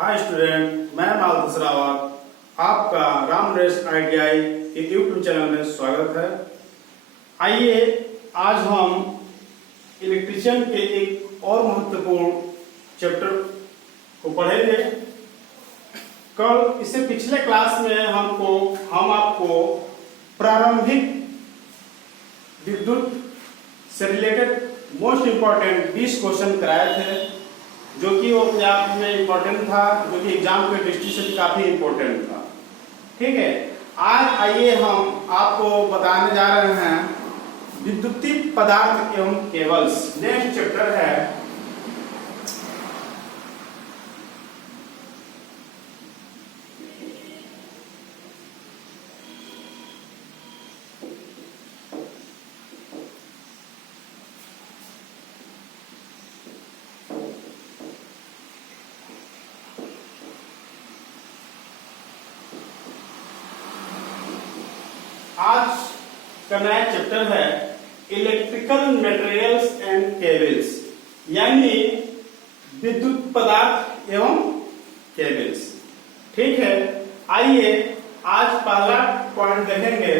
Hi student, मैं मालती सरावत आपका Ram Naresh ITI के यूट्यूब चैनल में स्वागत है। आइए आज हम इलेक्ट्रीशियन के एक और महत्वपूर्ण चैप्टर को पढ़ेंगे। कल इससे पिछले क्लास में हम आपको प्रारंभिक विद्युत से रिलेटेड मोस्ट इंपॉर्टेंट 20 क्वेश्चन कराए थे, जो कि वो अपने आप में इम्पोर्टेंट था, जो कि एग्जाम के दृष्टि से काफी इम्पोर्टेंट था। ठीक है, आज आइए हम आपको बताने जा रहे हैं विद्युतीय पदार्थ एवं केबल्स। नेक्स्ट चैप्टर है आज का नया चैप्टर है इलेक्ट्रिकल मटेरियल्स एंड केबल्स, यानी विद्युत पदार्थ एवं केबल्स। ठीक है, आइए आज पहला पॉइंट देखेंगे।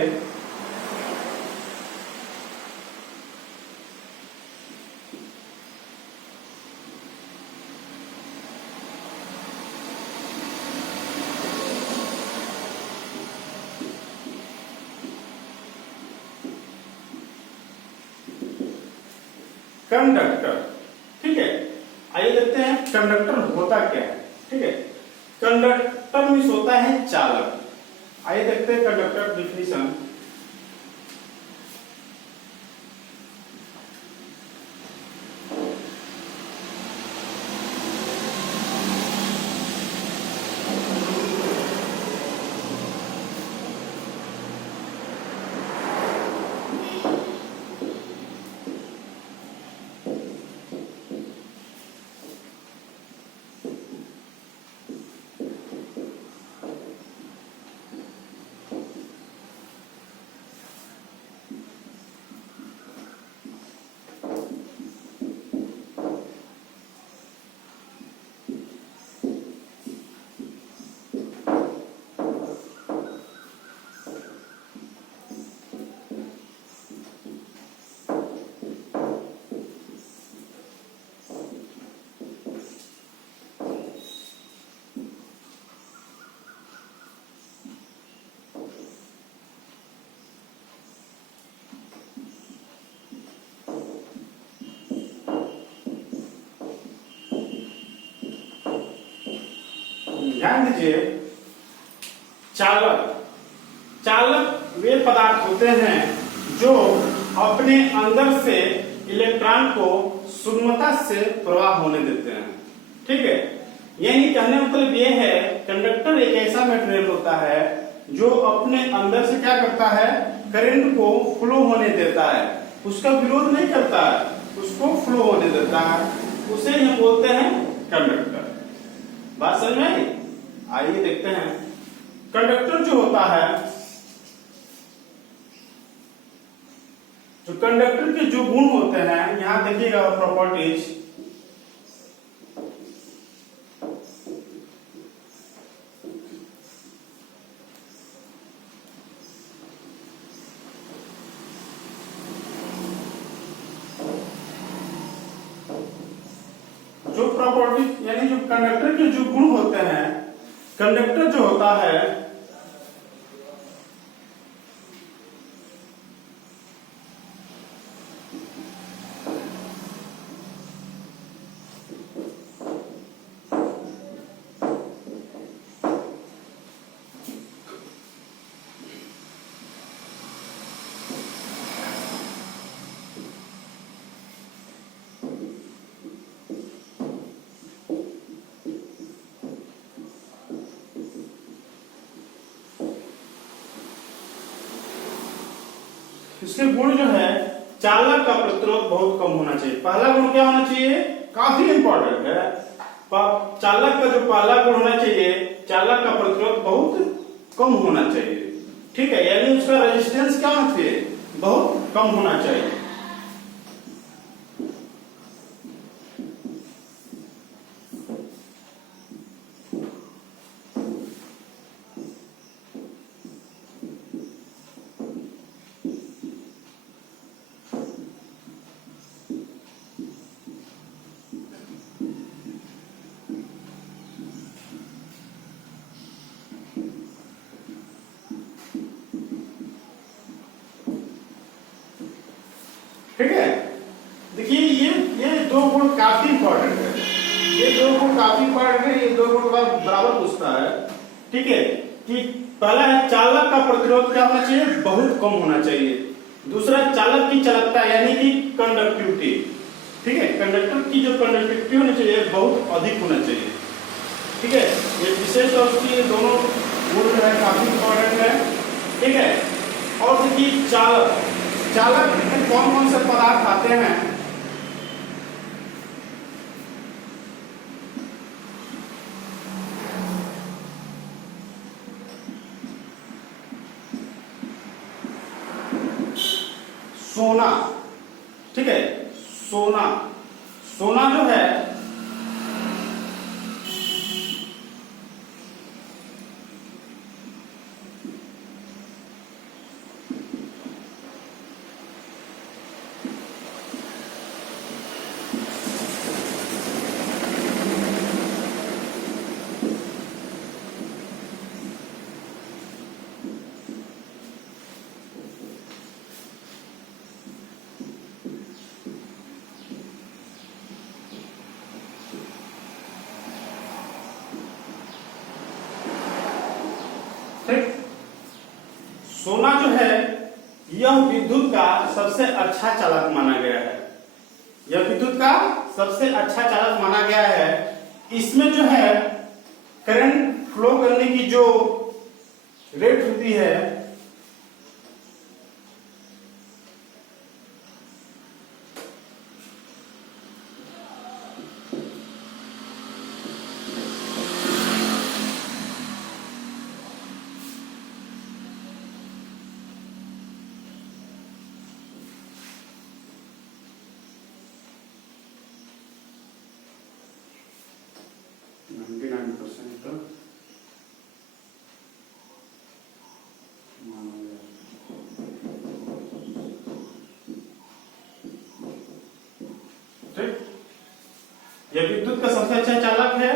कंडक्टर। ठीक है, आइए देखते हैं कंडक्टर होता क्या है। ठीक है, कंडक्टर मीन्स होता है चालक। आइए देखते हैं कंडक्टर डिफिनीशन। ध्यान दीजिए, चालक वे पदार्थ होते हैं जो अपने अंदर से इलेक्ट्रॉन को सुगमता से प्रवाह होने देते हैं। ठीक है, यानी कहने मतलब ये है, कंडक्टर एक ऐसा मटेरियल होता है जो अपने अंदर से क्या करता है, करंट को फ्लो होने देता है, उसका विरोध नहीं करता है, उसको फ्लो होने देता है, उसे हम बोलते हैं कंडक्टर। बात समझ में आई? आइए देखते हैं कंडक्टर जो होता है, जो कंडक्टर के जो गुण होते हैं, यहां देखिएगा प्रॉपर्टीज। जो प्रॉपर्टी यानी जो कंडक्टर के जो गुण होते हैं, कंडक्टर जो होता है इसके गुण जो है, चालक का प्रतिरोध बहुत कम होना चाहिए। पहला गुण क्या होना चाहिए, काफी इंपॉर्टेंट है। चालक का जो पहला गुण होना चाहिए, चालक का प्रतिरोध बहुत कम होना चाहिए। ठीक है, यानी उसका रेजिस्टेंस क्या होना चाहिए, बहुत कम होना चाहिए। ये दो को काफी पढ़ रहे हैं, ये दो को बराबर पूछता है। ठीक है, कि पहला है चालक का प्रतिरोध क्या होना चाहिए, बहुत कम होना चाहिए। दूसरा चालक की चालकता यानी कि कंडक्टिविटी, ठीक है, कंडक्टर की जो कंडक्टिविटी होनी चाहिए बहुत अधिक होना चाहिए। ठीक है, ये विशेष रूप से ये दोनों गुण जो है काफी इंपॉर्टेंट है। ठीक है, और देखिए चालक, चालक में कौन कौन से पदार्थ आते हैं। सोना, ठीक है, सोना, सोना जो है सोना जो है यह विद्युत का सबसे अच्छा चालक माना गया है। यह विद्युत का सबसे अच्छा चालक माना गया है। इसमें जो है करंट फ्लो करने की जो रेट होती है यह विद्युत का सबसे अच्छा चालक है,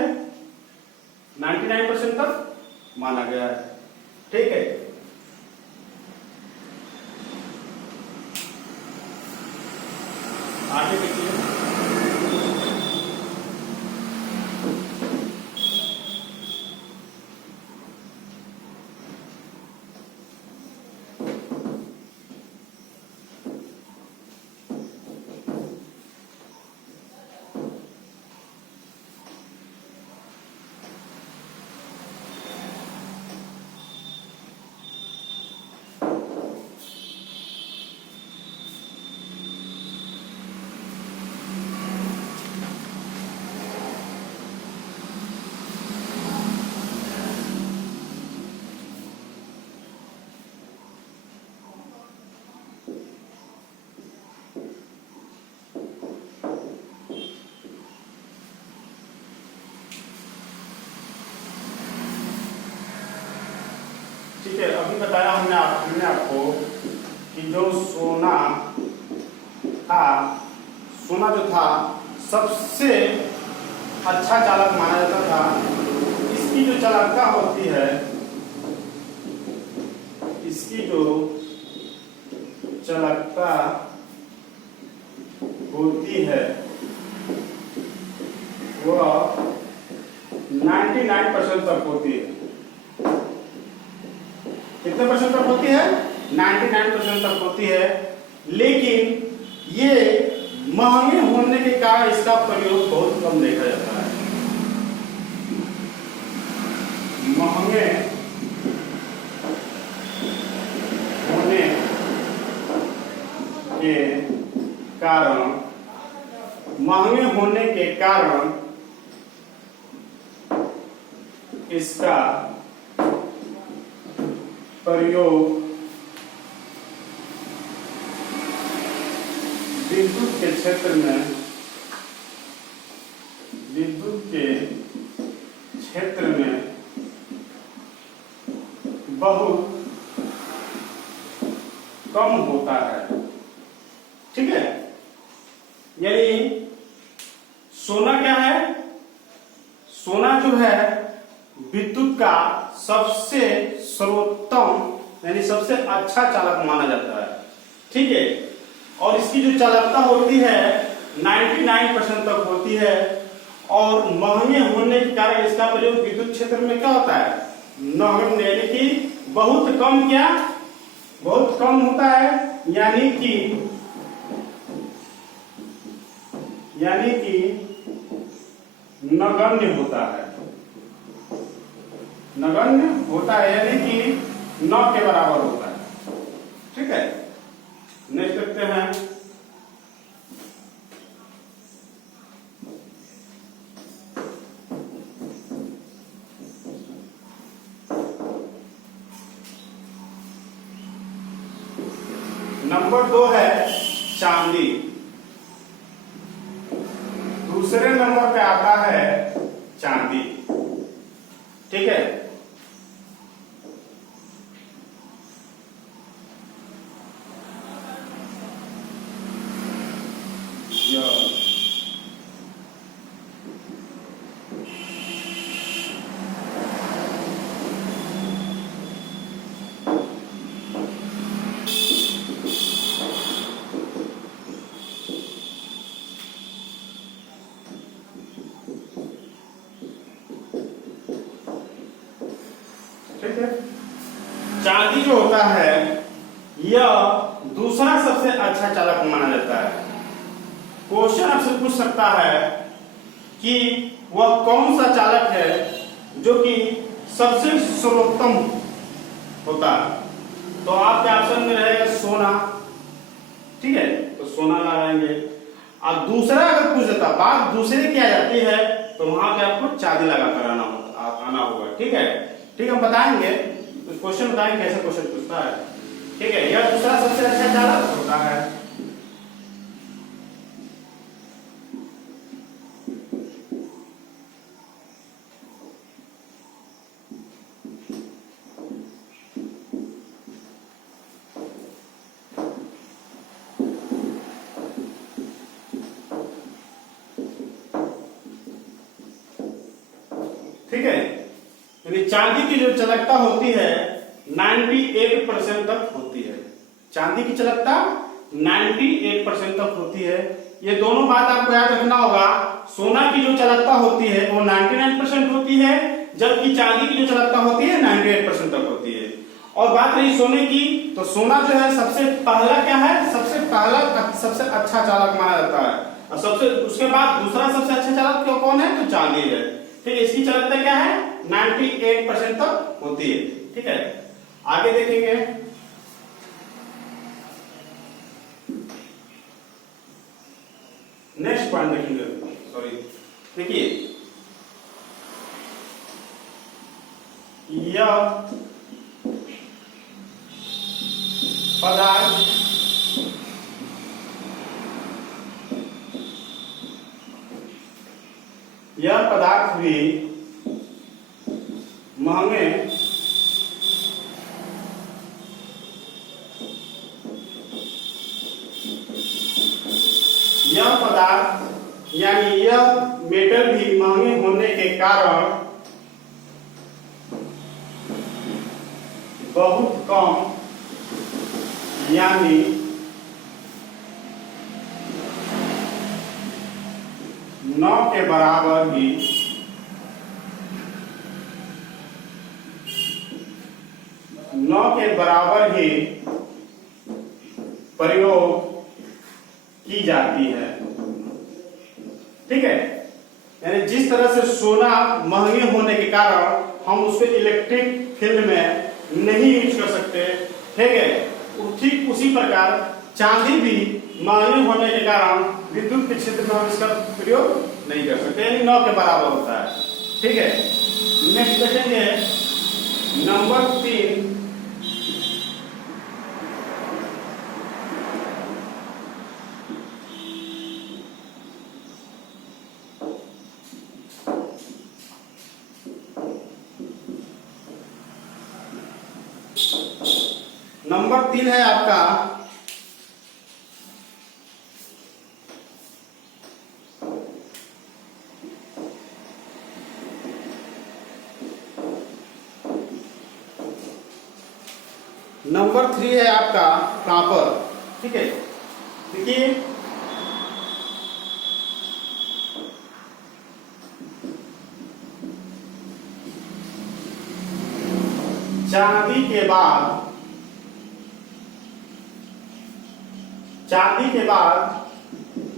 99% तक माना गया है। ठीक है, आगे देखिए। ठीक है, अभी बताया हमने आपको कि जो सोना था, सोना जो था सबसे अच्छा चालक माना जाता था। इसकी जो चालकता होती है, इसकी जो चालकता होती है वह 99% तक होती है। कितने परसेंट तक होती है, 99% तक होती है। लेकिन ये महंगे होने के कारण इसका प्रयोग बहुत कम देखा जाता है। महंगे होने के कारण, महंगे होने के कारण इसका प्रयोग विद्युत के क्षेत्र में, विद्युत के क्षेत्र में बहुत कम होता है। ठीक है, यानी सोना क्या है, सोना जो है विद्युत का सबसे सर्वोत्तम यानी सबसे अच्छा चालक माना जाता है। ठीक है, और इसकी जो चालकता होती है 99% तक होती है। और महंगे होने के कारण इसका प्रयोग विद्युत क्षेत्र में क्या होता है, नगण्य, यानी कि बहुत कम, क्या बहुत कम होता है, यानी कि नगण्य होता है, नगण्य होता है, यानी कि न के बराबर होता है। ठीक है, नेक्स्ट देखते हैं। नंबर 2 है चांदी। दूसरे नंबर पे आता है चांदी। ठीक है, ठीक है, चांदी जो होता है यह दूसरा सबसे अच्छा चालक माना जाता है। क्वेश्चन आपसे पूछ सकता है कि वह कौन सा चालक है जो कि सबसे सर्वोत्तम होता है, तो आपके ऑप्शन में रहेगा सोना। ठीक है, तो सोना लगाएंगे। अब दूसरा अगर पूछ देता, बात दूसरे की आ जाती है, तो वहां पे आपको चांदी लगा कर आना होगा। ठीक है, ठीक, हम बताएंगे, क्वेश्चन बताएंगे कैसे क्वेश्चन पूछता है। ठीक है, यह दूसरा सबसे अच्छा चालक होता है। ठीक है, यानी चांदी की जो चालकता होती है 98% तक होती है। चांदी की चालकता 98% तक होती है। ये दोनों बात आपको याद रखना होगा। सोना की जो चालकता होती है वो 99% होती है, जबकि चांदी की जो चालकता होती है 98% तक होती है। और बात रही सोने की, तो सोना जो है सबसे पहला क्या है, सबसे पहला सबसे अच्छा चालक माना जाता है, और सबसे उसके बाद दूसरा सबसे अच्छा चालक क्यों कौन है, तो चांदी है। ठीक है, इसकी चालकता क्या है, 98% तक होती है। ठीक है, आगे देखेंगे। नेक्स्ट पॉइंट देखेंगे, सॉरी, देखिए यह पदार्थ भी महंगे यह पदार्थ यानी यह मेटल भी महंगे होने के कारण बहुत कम यानी न के बराबर ही प्रयोग की जाती है। ठीक है, यानी जिस तरह से सोना महंगे होने के कारण हम उसको इलेक्ट्रिक फील्ड में नहीं यूज कर सकते, ठीक है, ठीक उसी प्रकार चांदी भी महंगे होने के कारण विद्युत के क्षेत्र में हम इसका प्रयोग नहीं कर सकते, यानी 9 के बराबर होता है। ठीक है, नेक्स्ट देखेंगे नंबर 3। नंबर 3 है आपका नंबर 3 है आपका कॉपर। ठीक है, देखिए चांदी के बाद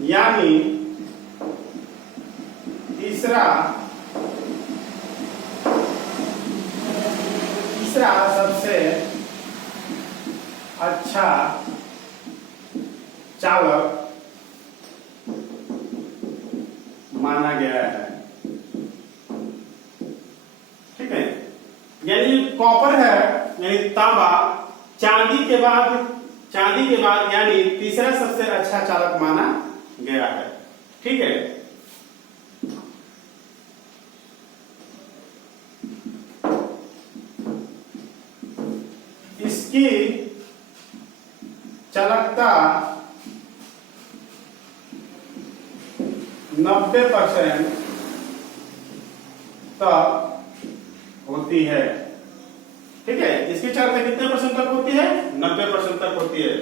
यानी तीसरा सबसे अच्छा चालक माना गया है। ठीक है, यानी कॉपर है यानी तांबा चांदी के बाद यानी तीसरा सबसे अच्छा चालक माना गया है। ठीक है, इसकी चालकता 90% तक होती है। ठीक है, इसकी चालकता कितने परसेंट तक होती है? 90% तक होती है।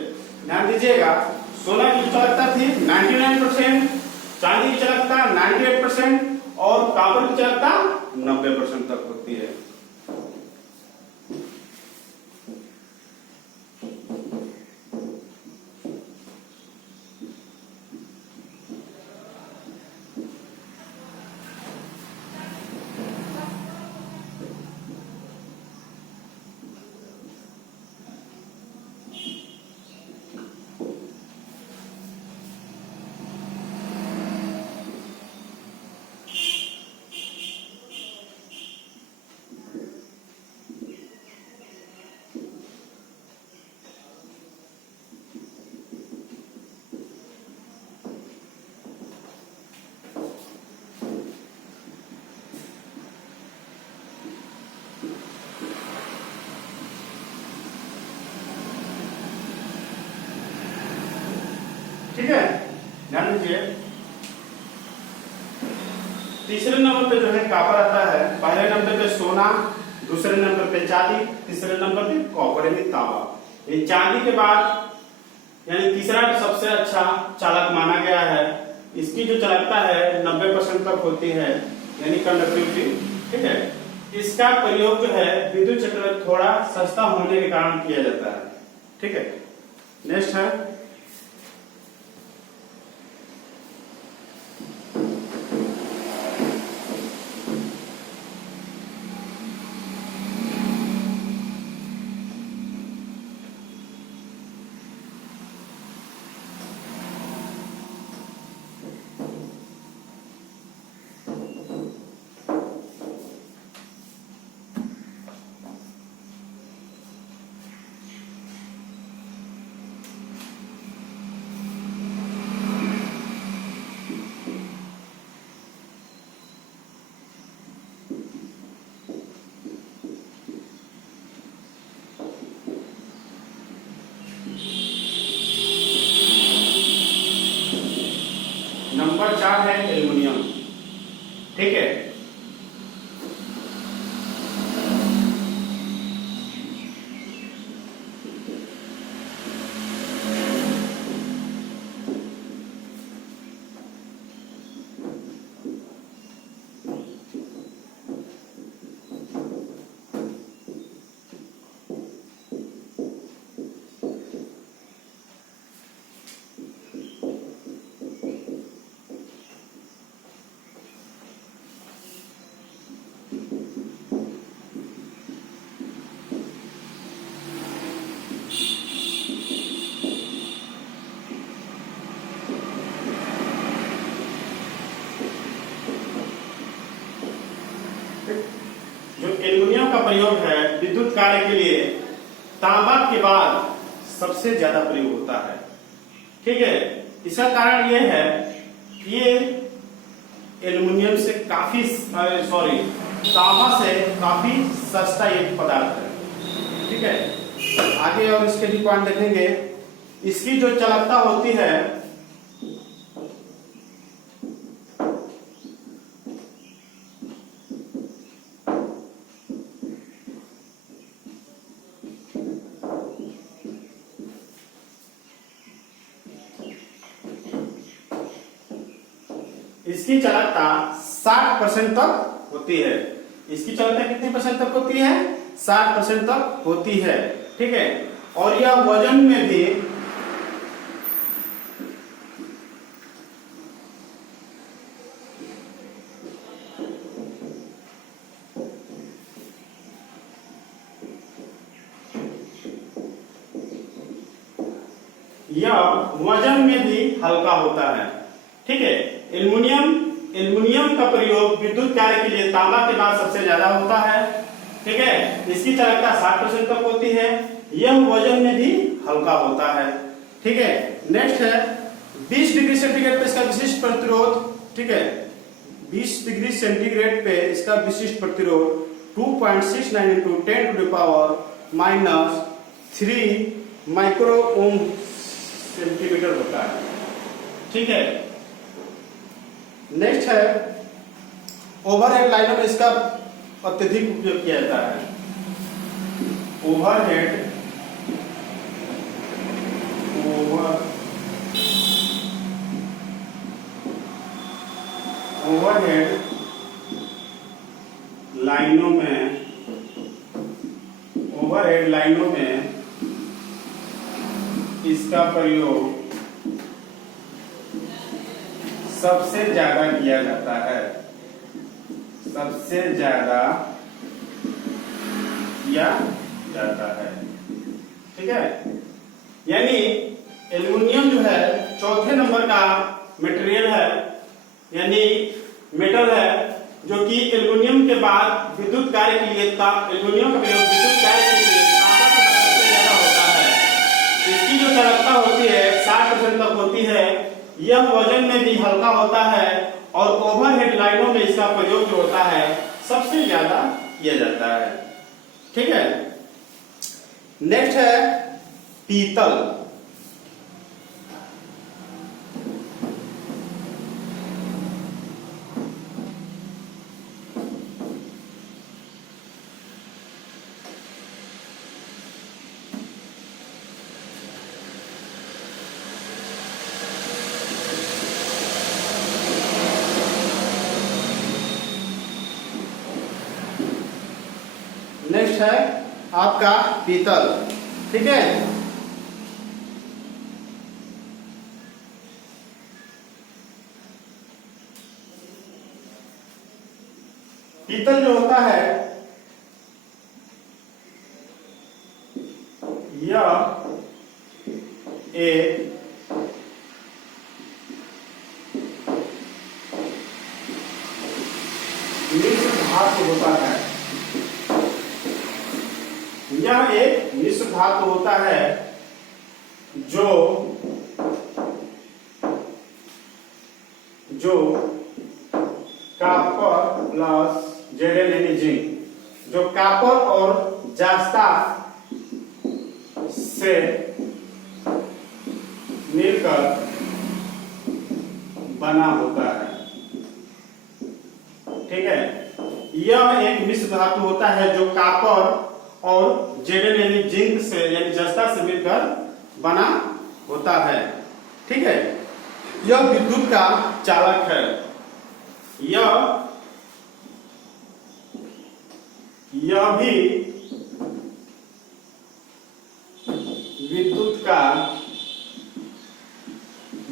ध्यान दीजिएगा, सोना की चालकता थी 99%, चांदी की चालकता 98% और कॉपर की चालकता 90% तक होती है। ठीक है, ध्यान दीजिए, तीसरे नंबर पे जो है कॉपर आता है, पहले नंबर पे सोना, दूसरे नंबर पे चांदी, तीसरे नंबर पे कॉपर यानी तांबा। ये चांदी के बाद यानी तीसरा सबसे अच्छा चालक माना गया है। इसकी जो चालकता है 90% तक होती है यानी कंडक्टिविटी। ठीक है, इसका प्रयोग जो है विद्युत क्षेत्र में थोड़ा सस्ता होने के कारण किया जाता है। ठीक है, नेक्स्ट है नंबर 4 है एल्युमिनियम। ठीक है, जो एल्युमिनियम का प्रयोग है विद्युत कार्य के लिए तांबा के बाद सबसे ज्यादा प्रयोग होता है। ठीक है, इसका कारण यह है कि ये एल्युमिनियम से काफी तांबा से काफी सस्ता एक पदार्थ है। ठीक है, आगे और इसके भी पॉइंट देखेंगे। इसकी जो चालकता होती है इसकी चालकता 60% तक होती है। इसकी चालकता कितने परसेंट तक होती है? 60% तक होती है, ठीक है। और यह वजन में भी हल्का होता है, ठीक है। एल्युमिनियम का प्रयोग विद्युत कार्य के लिए तांबा के बाद सबसे ज्यादा होता है, ठीक है। इसकी चालकता 60% तक होती है। यह वजन में भी हल्का होता है, ठीक है। नेक्स्ट है 20 डिग्री सेंटीग्रेड पे इसका विशिष्ट प्रतिरोध, ठीक है। 20 डिग्री सेंटीग्रेड पे इसका विशिष्ट प्रतिरोध 2.69 into 10 to the power -3 micro ohm centimetre होता है, ठीक है। नेक्स्ट है ओवरहेड लाइनों में इसका अत्यधिक उपयोग किया जाता है। ओवरहेड लाइनों में इसका प्रयोग सबसे ज्यादा किया जाता है, सबसे ज्यादा किया जाता है, ठीक है। यानी एल्युमिनियम जो है चौथे नंबर का मटेरियल है, यानी मेटल है, जो कि एल्युमिनियम के बाद विद्युत कार्य के लिए एल्युमिनियम का प्रयोग विद्युत कार्य के लिए तांबा के बाद सबसे ज्यादा होता है। इसकी जो चालकता होती है 60% तक होती है। यह वजन में भी हल्का होता है और ओवरहेड लाइनों में इसका प्रयोग जो होता है सबसे ज्यादा किया जाता है, ठीक है। नेक्स्ट है पीतल। नेक्स्ट है आपका पीतल, ठीक है। पीतल जो होता है यह एक मिश्र धातु होता है, यह एक मिश्र धातु होता है जो कॉपर प्लस Zn यानी जिंक, जो कॉपर और जस्ता से मिलकर बना होता है, ठीक है। यह एक मिश्र धातु होता है जो कॉपर और Zn यानी जिंक से यानी जस्ता से मिलकर बना होता है, ठीक है। यह विद्युत का चालक है।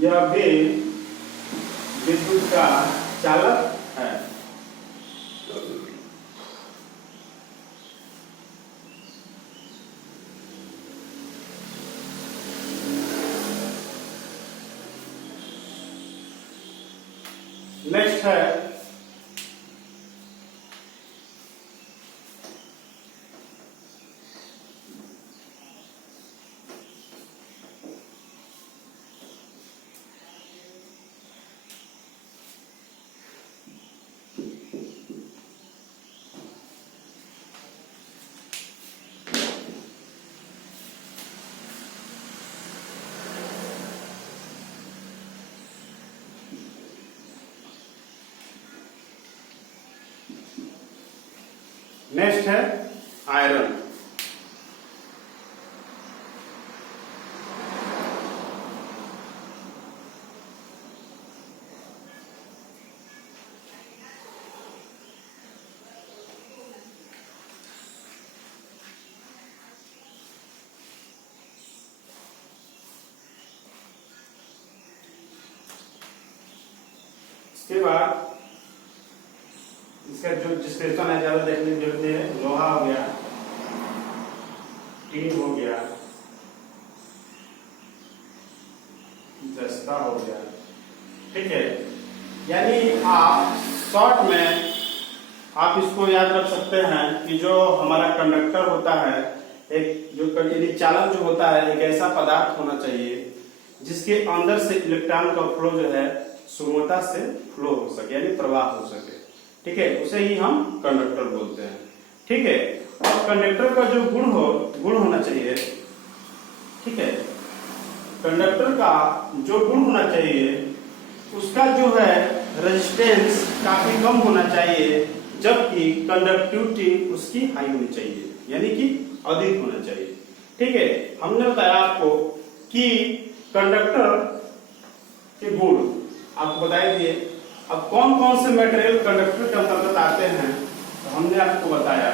यह भी विद्युत का चालक है। नेक्स्ट है आयरन। उसके बाद इसका जो डिस्क्रिप्शन है ज्यादा देखने की जरूरत है। लोहा हो गया, टीन हो गया, जस्ता हो गया, ठीक है। यानी आप शॉर्ट में आप इसको याद रख सकते हैं कि जो हमारा कंडक्टर होता है, एक जो यदि चालक जो होता है, एक ऐसा पदार्थ होना चाहिए जिसके अंदर से इलेक्ट्रॉन का फ्लो जो है सुगमता से फ्लो हो सके, यानी प्रवाह हो सके, ठीक है। उसे ही हम कंडक्टर बोलते हैं, ठीक है। और कंडक्टर का जो गुण होना चाहिए, ठीक है। कंडक्टर का जो गुण होना चाहिए उसका जो है रेजिस्टेंस काफी कम होना चाहिए, जबकि कंडक्टिविटी उसकी हाई होनी चाहिए, यानी कि अधिक होना चाहिए, ठीक है। हमने बताया आपको कि कंडक्टर के गुण आपको बताए दिए। अब कौन कौन से मटेरियल कंडक्टर के अंतर्गत आते हैं तो हमने आपको बताया,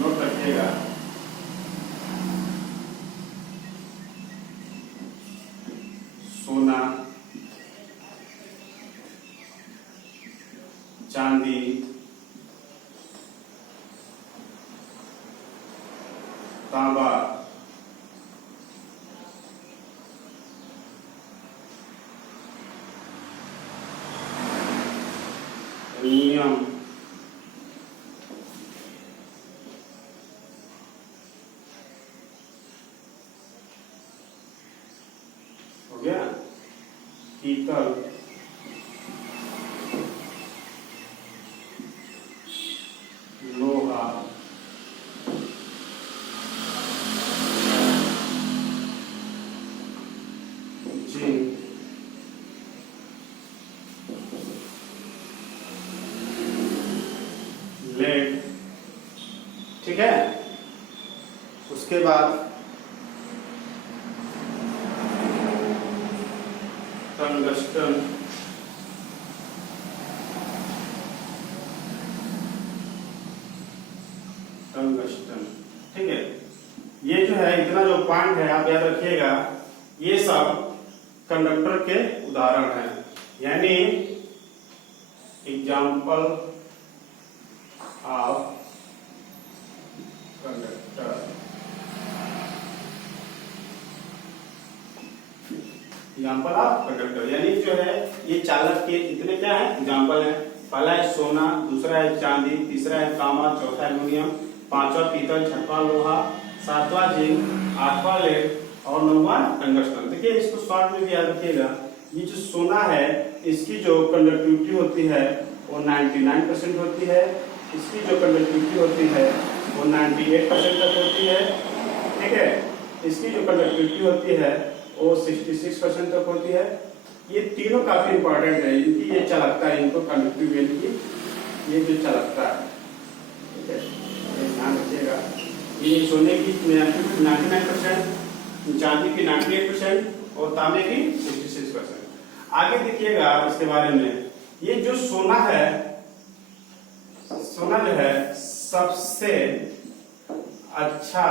नोट रखिएगा। सोना, चांदी, तांबा, एल्युमिनियम, हो गया, पीतल, लोहा, जिंक, लेड, ठीक है। उसके बाद टंगस्टन, ठीक है। ये जो है इतना जो पॉइंट है आप याद रखिएगा, ये सब कंडक्टर के उदाहरण हैं, यानी example of conductor. Example of conductor यानी जो है ये चालक के इतने क्या है एग्जाम्पल है। पहला है सोना, दूसरा है चांदी, तीसरा है तांबा, चौथा एल्युमिनियम, पांचवा पीतल, छठवां लोहा, सातवां जिंक, आठवां लेड और नौवां टंगस्टन। देखिए इसको शॉर्ट में भी याद रखिएगा। ये जो सोना है इसकी जो कंडक्टिविटी होती है वो 99% होती है, इसकी जो कंडक्टिविटी होती है वो 98% तक होती है, ठीक है। इसकी जो कंडक्टिविटी होती है वो 66% तक होती है। ये तीनों काफी इंपॉर्टेंट है, इनकी ये चालकता है, इनको कंडक्टिविटी की ये जो चालकता है, ठीक है, ध्यान रखिएगा। ये सोने की 99%, चांदी की 98% और तांबे की 66%। आगे देखिएगा इसके बारे में, ये जो सोना है, सोना जो है सबसे अच्छा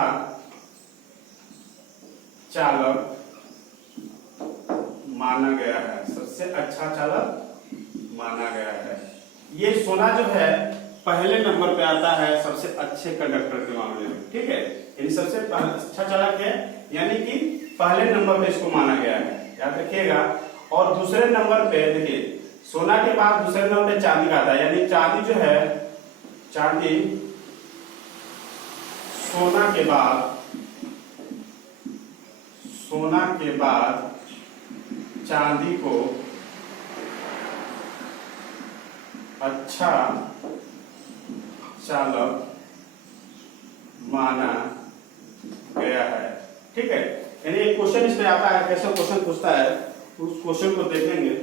चालक माना गया है, सबसे अच्छा चालक माना गया है। ये सोना जो है पहले नंबर पे आता है सबसे अच्छे कंडक्टर के मामले में, ठीक है। यानी सबसे अच्छा चालक है, यानी कि पहले नंबर पे इसको माना गया है, याद रखिएगा। और दूसरे नंबर पे देखिए सोना के बाद दूसरे नंबर पे चांदी का आता है, यानी चांदी जो है, चांदी सोना के बाद चांदी को अच्छा चालक माना गया है, ठीक है। यानी एक क्वेश्चन इसमें आता है, कैसा क्वेश्चन पूछता है उस क्वेश्चन को देखेंगे।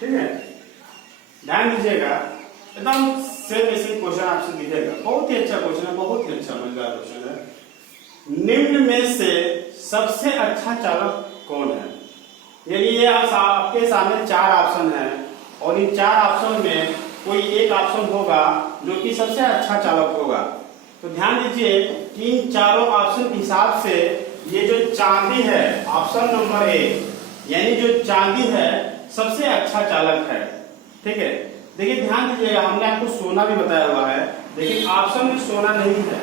ठीक है, ध्यान दीजिएगा, एकदम सेम ऐसे क्वेश्चन आपसे दिखेगा। बहुत ही अच्छा क्वेश्चन है, बहुत ही अच्छा मजेदार क्वेश्चन है। निम्न में से सबसे अच्छा चालक कौन है? यानी ये आपके सामने 4 ऑप्शन है और इन 4 ऑप्शन में कोई एक ऑप्शन होगा जो कि सबसे अच्छा चालक होगा। तो ध्यान दीजिए कि इन चारों ऑप्शन के हिसाब से ये जो चांदी है ऑप्शन नंबर 1, यानी जो चांदी है सबसे अच्छा चालक है। ठीक है, देखिए ध्यान दीजिएगा, हमने आपको सोना भी बताया हुआ है, लेकिन ऑप्शन में सोना नहीं है,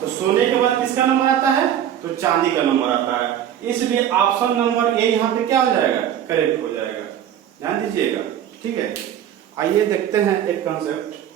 तो सोने के बाद किसका नंबर आता है? तो चांदी का नंबर आता है। इसलिए ऑप्शन नंबर ए यहाँ पे क्या हो जाएगा? करेक्ट हो जाएगा। ध्यान दीजिएगा, ठीक है। आइए देखते हैं एक कॉन्सेप्ट।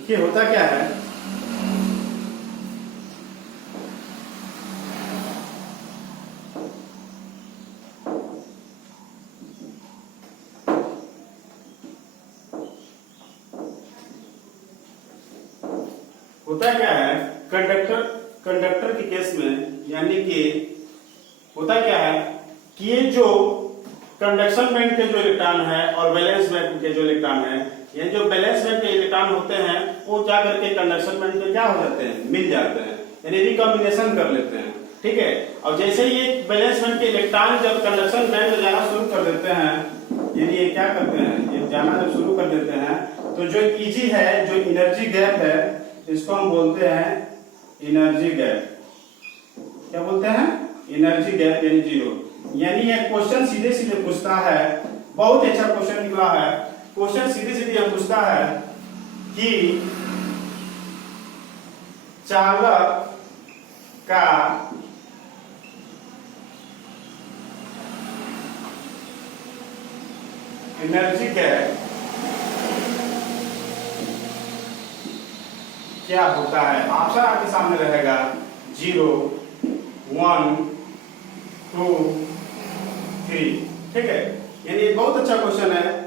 ये होता क्या है, होता क्या है कंडक्टर के केस में, यानी कि होता क्या है कि ये जो कंडक्शन बैंड के जो इलेक्ट्रॉन है और वैलेंस बैंड के जो इलेक्ट्रॉन है, ये जो बैलेंस बैंड के इलेक्ट्रॉन होते हैं वो क्या करके कंडक्शन बैंड में क्या हो जाते हैं? मिल जाते हैं, यानी रिकॉम्बिनेशन कर लेते हैं। ठीक है, और जैसे ये बैलेंस बैंड के इलेक्ट्रॉन जब कंडक्शन बैंड में जाना शुरू कर देते हैं, यानी ये क्या करते हैं, ये जाना जब शुरू कर देते हैं, तो जो Eg है, जो एनर्जी गैप है, इसको हम बोलते हैं एनर्जी गैप। क्या बोलते हैं? एनर्जी गैप, यानी 0। यानी ये क्वेश्चन सीधे सीधे पूछता है, बहुत अच्छा क्वेश्चन निकला है। क्वेश्चन सीधे सीधे पूछता है कि चालक का एनर्जी गैप क्या होता है? ऑप्शन आपके सामने रहेगा 0, 1, 2, 3। ठीक है, यानी बहुत अच्छा क्वेश्चन है।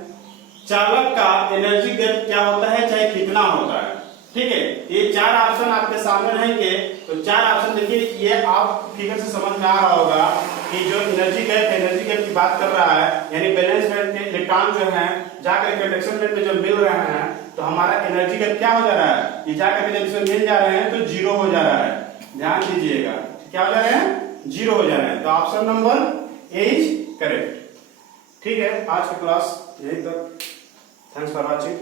चालक का एनर्जी गैप क्या होता है, चाहे कितना होता है। ठीक है, ये 4 ऑप्शन आपके सामने रहेंगे, तो 4 ऑप्शन देखिए, ये आप फिगर से समझ में आ रहा होगा कि जो एनर्जी गैप की बात कर रहा है, यानी बैलेंस बैंड के इलेक्ट्रॉन जो हैं जाकर कंडक्शन बैंड में जब मिल रहे हैं, तो हमारा एनर्जी गैप क्या हो जा रहा है? ये जाकर जब इसमें मिल जा रहे हैं तो 0 हो जा रहा है। ध्यान दीजिएगा, क्या हो जा रहे हैं? 0 हो जा रहे हैं। तो option number A is correct. ठीक है, आज की क्लास यहीं तक। Thanks for watching.